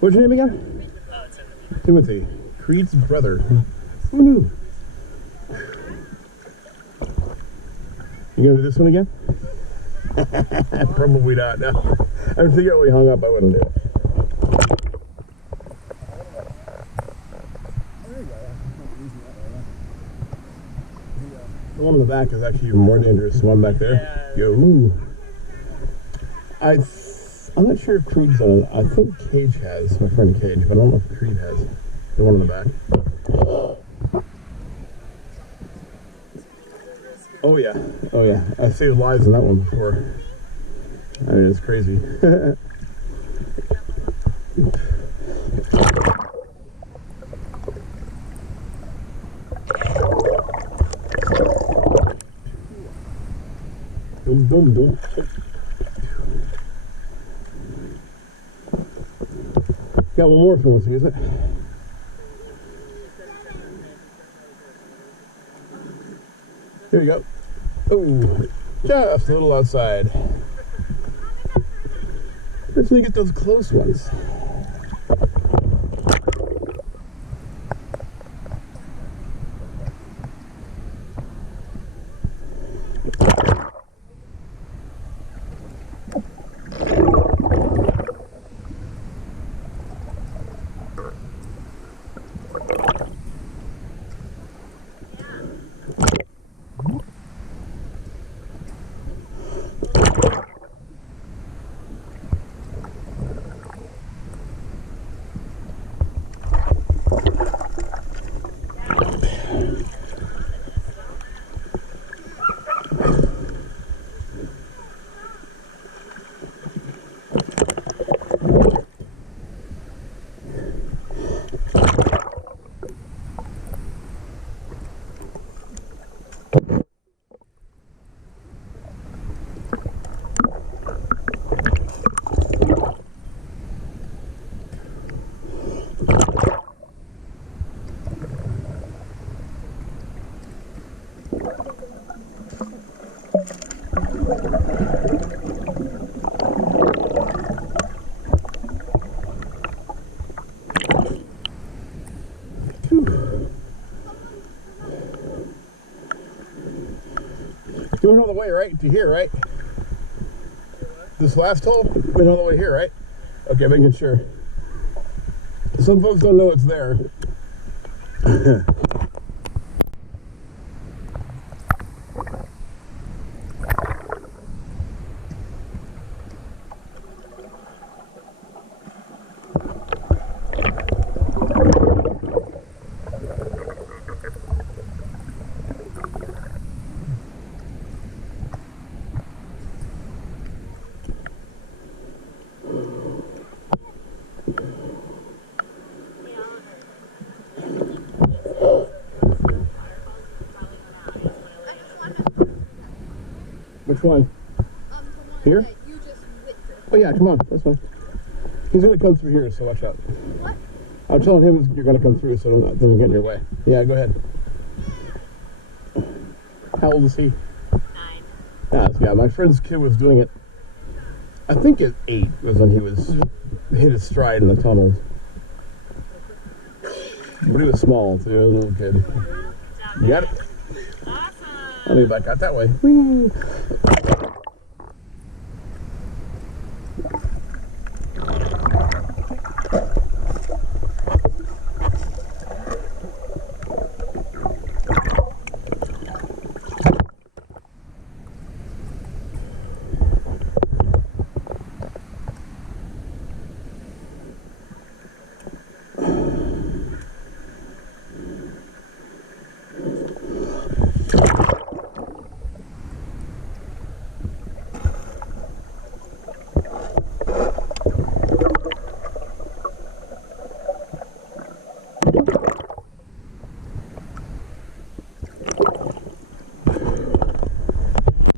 What's your name again? Timothy. Creed's brother. Who knew? You gonna do this one again? Probably not. No. I was thinking we hung up. I wouldn't do it. The one in the back is actually even more dangerous. The one back there. Yo. I'm not sure if Creed's on it. I think Cage has, my friend Cage, but I don't know if Creed has. The one in the back. Oh yeah, oh yeah. I saved lives in that one before. I mean, it's crazy. Dum dum dum. Got one more if you want to use it. Here you go. Oh, just a little outside. Let's make it those close ones. Doing all the way, right? To here, right? This last hole, been all the way here, right? Okay, making sure. Some folks don't know it's there. Which one? Here? That you just went through. Oh yeah, come on, that's fine. He's gonna come through here, so watch out. What? I'm telling him you're gonna come through, so it doesn't get in your way. Yeah, go ahead. How old is he? 9. Yeah, my friend's kid was doing it. I think at 8 was when he hit his stride in the tunnel. But he was small, so he was a little kid. You got it? Awesome. I'll be back out that way. Whee!